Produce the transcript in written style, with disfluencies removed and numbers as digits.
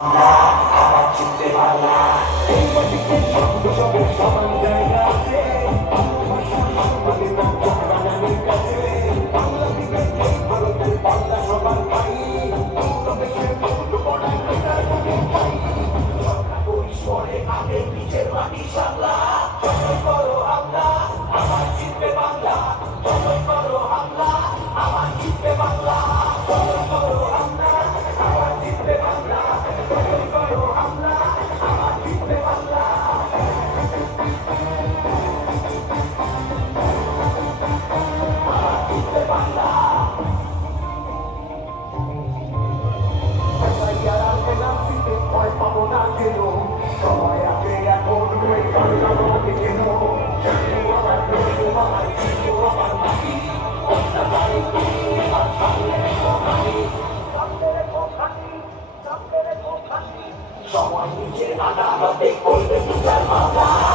আমার চিনতে পারলা এই মাটিতে সবের সমান জায়গা আছে বাঙালির কাছে বাংলা থেকে এই ভারতের বাংলা সবার ভাই দেশের পড়ায় পরিসরে আগে নিজের মাটি সামলা যতই করো হামলা আমার জিতবে বাংলা যতই করো হামলা আমার জিতবে বাংলা যতই করো হামলা আমার জিতবে বাংলা যতই করো হামলা আমার জিতবে বাংলা আমার জিতবে বাংলা ভয় পাবো না কেন সময় আছে এখন সময় নিজের আদালতে করবে বিচার মামলা